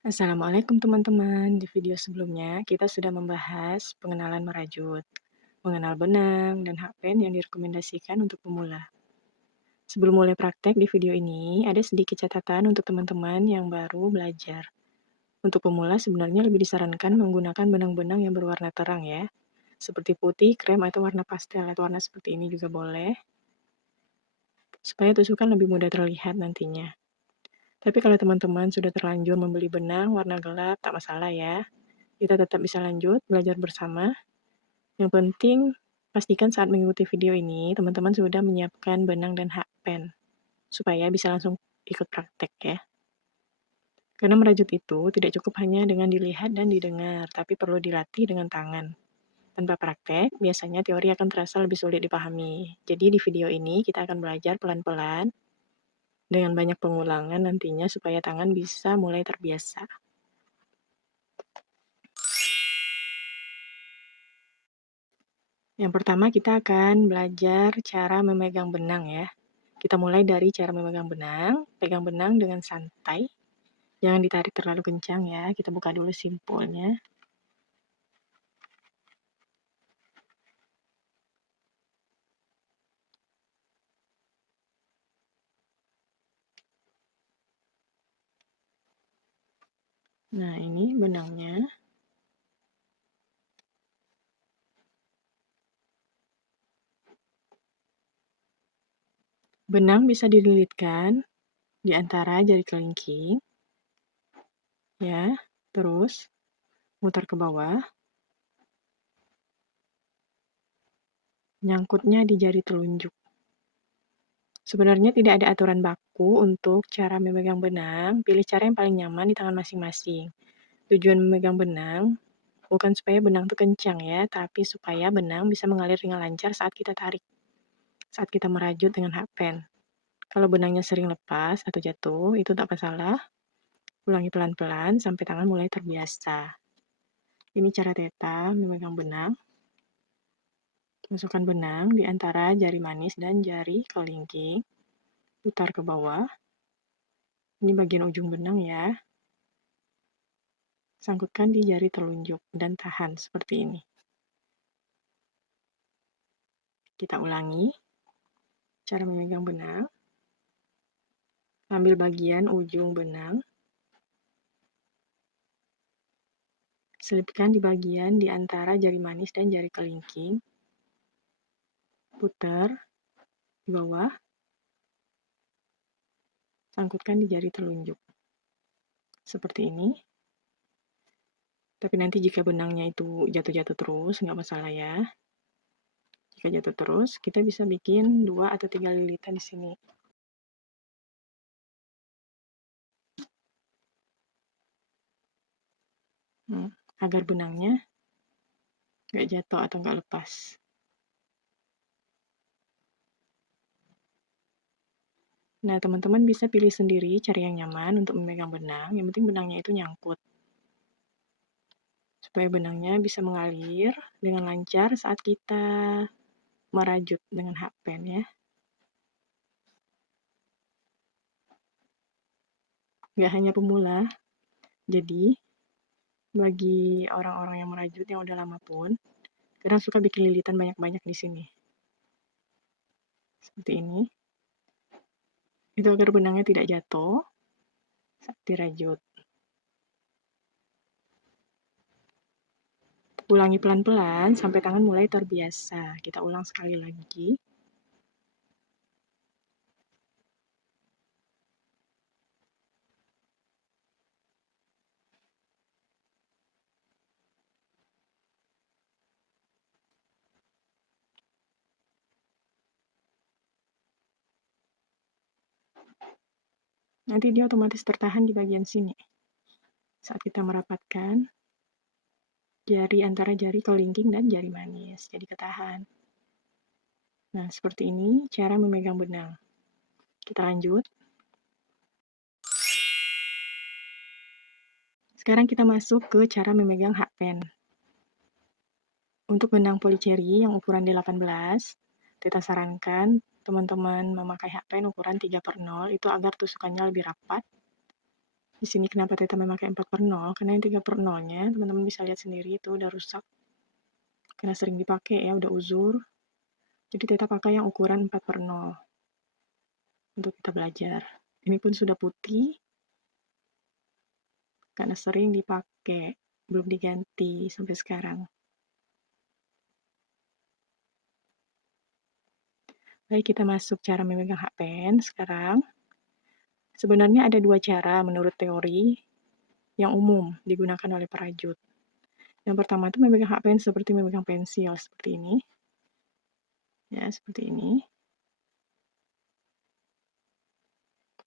Assalamualaikum teman-teman. Di video sebelumnya, kita sudah membahas pengenalan merajut, mengenal benang, dan hakpen yang direkomendasikan untuk pemula. Sebelum mulai praktek di video ini, ada sedikit catatan untuk teman-teman yang baru belajar. Untuk pemula sebenarnya lebih disarankan menggunakan benang-benang yang berwarna terang ya, seperti putih, krem, atau warna pastel. Atau warna seperti ini juga boleh, supaya tusukan lebih mudah terlihat nantinya. Tapi kalau teman-teman sudah terlanjur membeli benang warna gelap, tak masalah ya. Kita tetap bisa lanjut belajar bersama. Yang penting, pastikan saat mengikuti video ini, teman-teman sudah menyiapkan benang dan hakpen, supaya bisa langsung ikut praktek ya. Karena merajut itu tidak cukup hanya dengan dilihat dan didengar, tapi perlu dilatih dengan tangan. Tanpa praktek, biasanya teori akan terasa lebih sulit dipahami. Jadi di video ini kita akan belajar pelan-pelan, dengan banyak pengulangan nantinya supaya tangan bisa mulai terbiasa. Yang pertama kita akan belajar cara memegang benang ya. Kita mulai dari cara memegang benang. Pegang benang dengan santai. Jangan ditarik terlalu kencang ya. Kita buka dulu simpulnya. Nah, ini benangnya. Benang bisa dililitkan di antara jari kelingking. Ya, terus mutar ke bawah. Nyangkutnya di jari telunjuk. Sebenarnya tidak ada aturan baku untuk cara memegang benang. Pilih cara yang paling nyaman di tangan masing-masing. Tujuan memegang benang bukan supaya benang itu kencang ya, tapi supaya benang bisa mengalir dengan lancar saat kita tarik. Saat kita merajut dengan hakpen. Kalau benangnya sering lepas atau jatuh, itu tak masalah. Ulangi pelan-pelan sampai tangan mulai terbiasa. Ini cara Teta memegang benang. Masukkan benang di antara jari manis dan jari kelingking. Putar ke bawah. Ini bagian ujung benang ya. Sangkutkan di jari telunjuk dan tahan seperti ini. Kita ulangi cara memegang benang. Ambil bagian ujung benang. Selipkan di bagian di antara jari manis dan jari kelingking. Putar di bawah. Sangkutkan di jari telunjuk. Seperti ini. Tapi nanti jika benangnya itu jatuh-jatuh terus, nggak masalah ya. Jika jatuh terus, kita bisa bikin 2 atau 3 lilitan di sini. Agar benangnya nggak jatuh atau nggak lepas. Nah, teman-teman bisa pilih sendiri cara yang nyaman untuk memegang benang. Yang penting benangnya itu nyangkut. Supaya benangnya bisa mengalir dengan lancar saat kita merajut dengan hakpen ya. Nggak hanya pemula, jadi bagi orang-orang yang merajut yang udah lama pun, kadang suka bikin lilitan banyak-banyak di sini. Seperti ini. Itu agar benangnya tidak jatuh saat dirajut. Ulangi pelan-pelan sampai tangan mulai terbiasa. Kita ulang sekali lagi. Nanti dia otomatis tertahan di bagian sini. Saat kita merapatkan jari antara jari kelingking dan jari manis. Jadi ketahan. Nah, seperti ini cara memegang benang. Kita lanjut. Sekarang kita masuk ke cara memegang hakpen. Untuk benang polycherry yang ukuran D18, kita sarankan teman-teman memakai hakpen ukuran 3/0 itu agar tusukannya lebih rapat. Di sini kenapa Teta memakai 4/0, karena yang 3/0-nya teman-teman bisa lihat sendiri itu udah rusak karena sering dipakai ya, udah uzur. Jadi Teta pakai yang ukuran 4/0 untuk kita belajar. Ini pun sudah putih karena sering dipakai, belum diganti sampai sekarang. Baik, kita masuk cara memegang hakpen sekarang. Sebenarnya ada dua cara menurut teori yang umum digunakan oleh perajut. Yang pertama itu memegang hakpen seperti memegang pensil, seperti ini. Ya, seperti ini.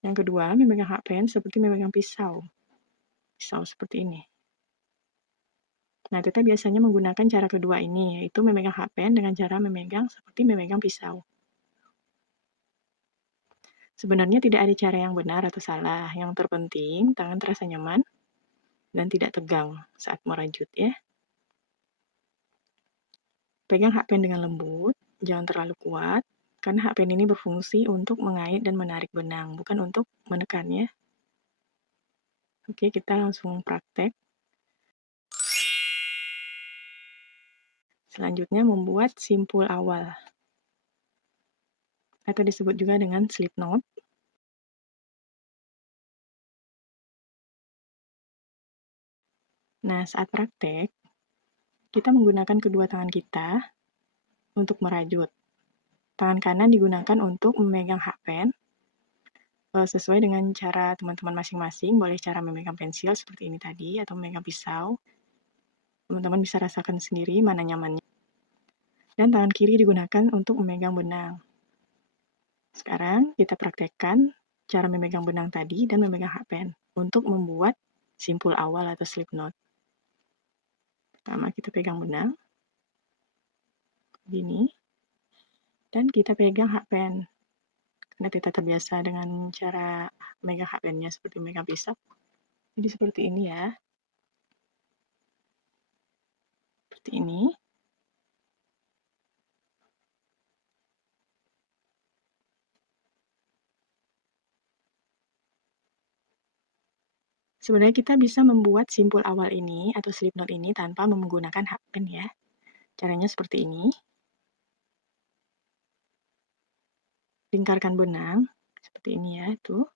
Yang kedua, memegang hakpen seperti memegang pisau. Pisau seperti ini. Nah, Teta biasanya menggunakan cara kedua ini, yaitu memegang hakpen dengan cara memegang seperti memegang pisau. Sebenarnya tidak ada cara yang benar atau salah. Yang terpenting, tangan terasa nyaman dan tidak tegang saat merajut ya. Pegang hakpen dengan lembut, jangan terlalu kuat, karena hakpen ini berfungsi untuk mengait dan menarik benang, bukan untuk menekan ya. Oke, kita langsung praktek. Selanjutnya membuat simpul awal, atau disebut juga dengan slip knot. Nah, saat praktek, kita menggunakan kedua tangan kita untuk merajut. Tangan kanan digunakan untuk memegang hakpen, sesuai dengan cara teman-teman masing-masing. Boleh cara memegang pensil seperti ini tadi, atau memegang pisau. Teman-teman bisa rasakan sendiri mana nyamannya. Dan tangan kiri digunakan untuk memegang benang. Sekarang kita praktekkan cara memegang benang tadi dan memegang hakpen untuk membuat simpul awal atau slip knot. Pertama kita pegang benang, begini, dan kita pegang hakpen. Karena kita terbiasa dengan cara memegang hakpennya seperti memegang pisau. Jadi seperti ini ya. Seperti ini. Sebenarnya kita bisa membuat simpul awal ini atau slip knot ini tanpa menggunakan hakpen ya. Caranya seperti ini. Lingkarkan benang, seperti ini ya, tuh.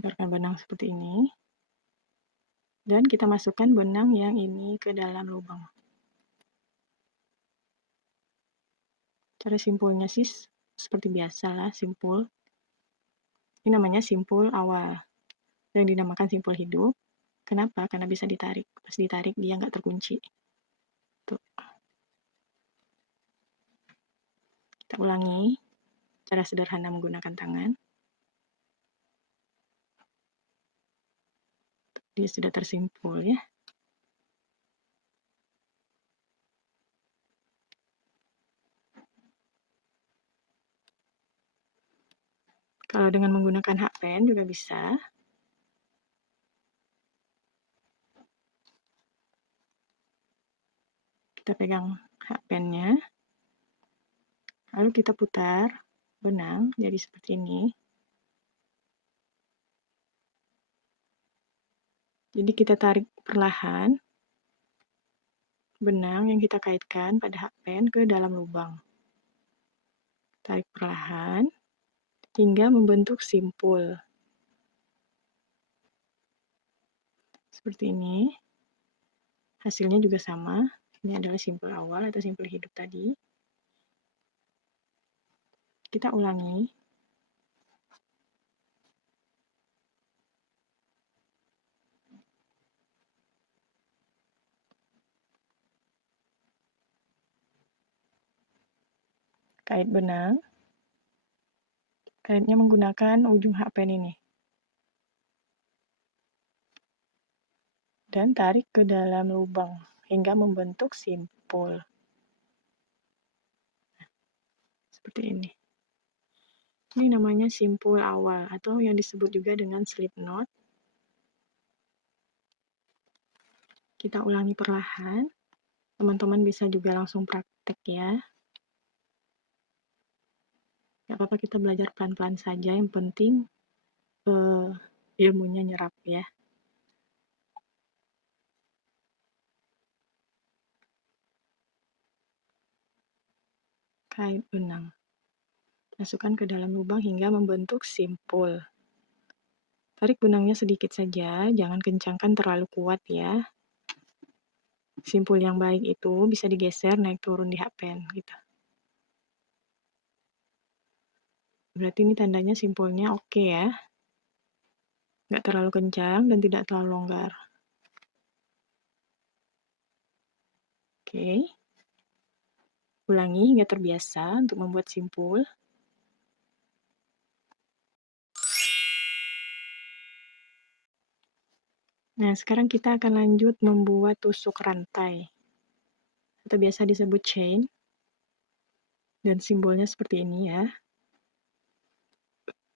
Lingkarkan benang seperti ini. Dan kita masukkan benang yang ini ke dalam lubang. Cara simpulnya sih seperti biasa lah, simpul. Ini namanya simpul awal, yang dinamakan simpul hidup. Kenapa? Karena bisa ditarik. Pas ditarik dia nggak terkunci. Tuh. Kita ulangi cara sederhana menggunakan tangan. Dia sudah tersimpul ya. Kalau dengan menggunakan hakpen juga bisa. Kita pegang hakpennya, lalu kita putar benang jadi seperti ini. Jadi kita tarik perlahan benang yang kita kaitkan pada hakpen ke dalam lubang. Tarik perlahan hingga membentuk simpul. Seperti ini. Hasilnya juga sama. Ini adalah simpul awal atau simpul hidup tadi. Kita ulangi. Kait benang. Kaitnya menggunakan ujung hakpen ini. Dan tarik ke dalam lubang hingga membentuk simpul. Seperti ini. Ini namanya simpul awal atau yang disebut juga dengan slip knot. Kita ulangi perlahan. Teman-teman bisa juga langsung praktek ya. Nggak apa-apa kita belajar pelan-pelan saja, yang penting ilmunya nyerap ya. Kait benang. Masukkan ke dalam lubang hingga membentuk simpul. Tarik benangnya sedikit saja, jangan kencangkan terlalu kuat ya. Simpul yang baik itu bisa digeser naik turun di hakpen gitu. Berarti ini tandanya simpulnya oke ya. Nggak terlalu kencang dan tidak terlalu longgar. Oke. Ulangi hingga terbiasa untuk membuat simpul. Nah, sekarang kita akan lanjut membuat tusuk rantai, atau biasa disebut chain. Dan simbolnya seperti ini ya.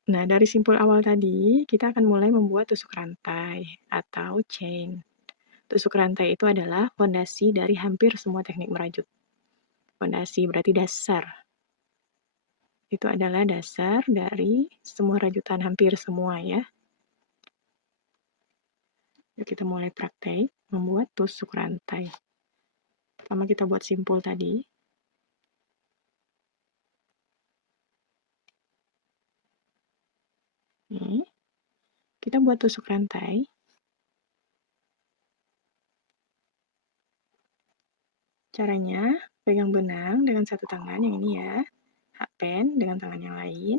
Nah, dari simpul awal tadi, kita akan mulai membuat tusuk rantai atau chain. Tusuk rantai itu adalah fondasi dari hampir semua teknik merajut. Fondasi berarti dasar. Itu adalah dasar dari semua rajutan, hampir semua ya. Yuk kita mulai praktek membuat tusuk rantai. Pertama kita buat simpul tadi. Nih, kita buat tusuk rantai. Caranya, pegang benang dengan satu tangan, yang ini ya. Hakpen dengan tangan yang lain.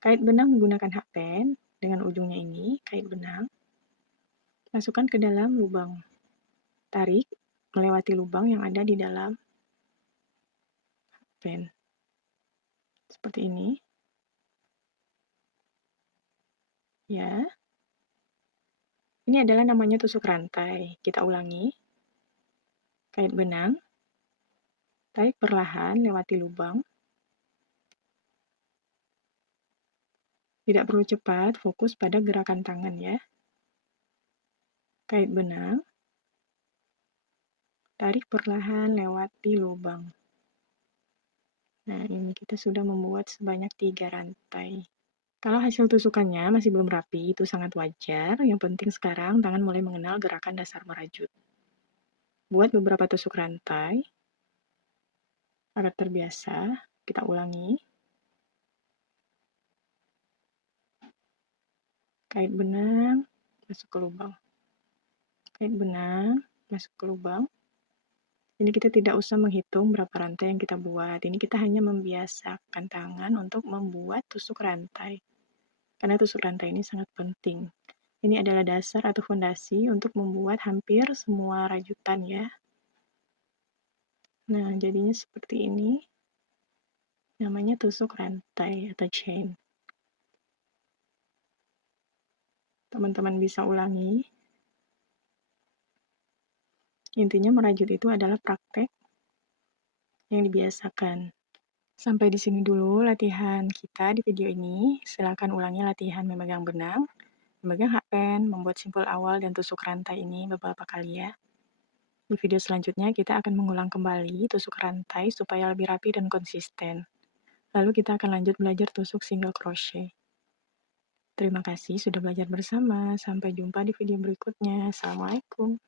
Kait benang menggunakan hakpen dengan ujungnya ini, kait benang. Masukkan ke dalam lubang. Tarik melewati lubang yang ada di dalam hakpen. Seperti ini. Ya. Ini adalah namanya tusuk rantai. Kita ulangi. Kait benang. Tarik perlahan lewati lubang. Tidak perlu cepat, fokus pada gerakan tangan ya. Kait benang. Tarik perlahan lewati lubang. Nah, ini kita sudah membuat sebanyak 3 rantai. Kalau hasil tusukannya masih belum rapi, itu sangat wajar. Yang penting sekarang tangan mulai mengenal gerakan dasar merajut. Buat beberapa tusuk rantai agar terbiasa. Kita ulangi. Kait benang, masuk ke lubang. Kait benang, masuk ke lubang. Ini kita tidak usah menghitung berapa rantai yang kita buat. Ini kita hanya membiasakan tangan untuk membuat tusuk rantai. Karena tusuk rantai ini sangat penting. Ini adalah dasar atau fondasi untuk membuat hampir semua rajutan ya. Nah, jadinya seperti ini. Namanya tusuk rantai atau chain. Teman-teman bisa ulangi. Intinya merajut itu adalah praktek yang dibiasakan. Sampai di sini dulu latihan kita di video ini. Silakan ulangi latihan memegang benang, memegang hakpen, membuat simpul awal dan tusuk rantai ini beberapa kali ya. Di video selanjutnya kita akan mengulang kembali tusuk rantai supaya lebih rapi dan konsisten. Lalu kita akan lanjut belajar tusuk single crochet. Terima kasih sudah belajar bersama. Sampai jumpa di video berikutnya. Assalamualaikum.